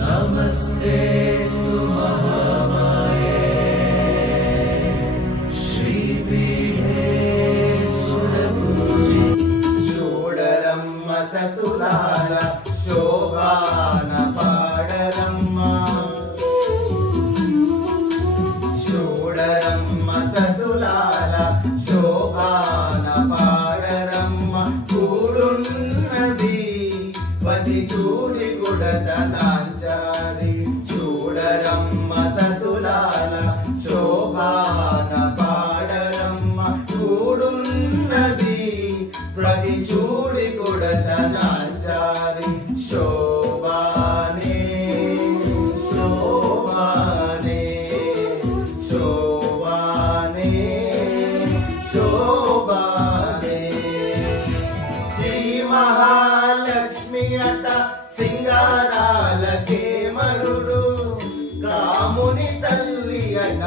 नमस्तेस्तु महामाये श्रीपीठे सुरपूजिते చూడరమ్మ సతులాల శోభాన పాడరమ్మ చూడరమ్మ సతులాల శోభాన పాడరమ్మ కూడున్నది పది చూడి గుడత నాంచారి చూడరమ్మ సతులాల శోభాన పాడరమ్మ కూడున్నది ప్రతి చూడి గుడత నాంచారి శోభానే శోభానే శోభానే శోభానే శ్రీ మహాలక్ష్మి అట సింగారాలకే మరుడు కాముని తల్లి అట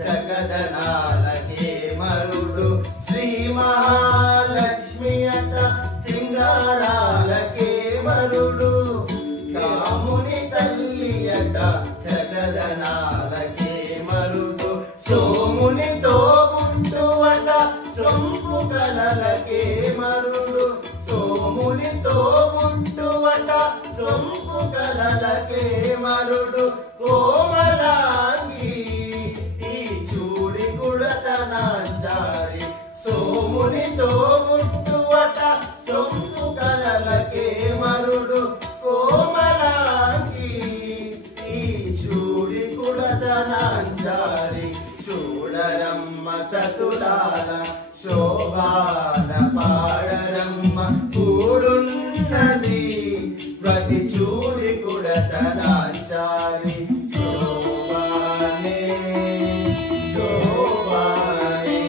సగదనాలకే మరుడు శ్రీ మహాలక్ష్మి అట సింగారాలకే మరుడు కాముని తల్లి అట సగదనాలకే మరుడు సోమునితో పుట్టువట సొంపు కలలకే మరుడు సోమునితో పుట్టువట సొంపు కలలకే మరుడు కోమలాంగి ఈ చూడి గుడత నాంచారి సోమునితో పుట్టువట సొంపు కలలకే మరుడు కోమలాంగి ఈ చూడి గుడత నాంచారి చూడరమ్మ సతులాల శోభాన పాడరమ్మ కూడున్నది ప్రతి చూడి గుడత నాంచారి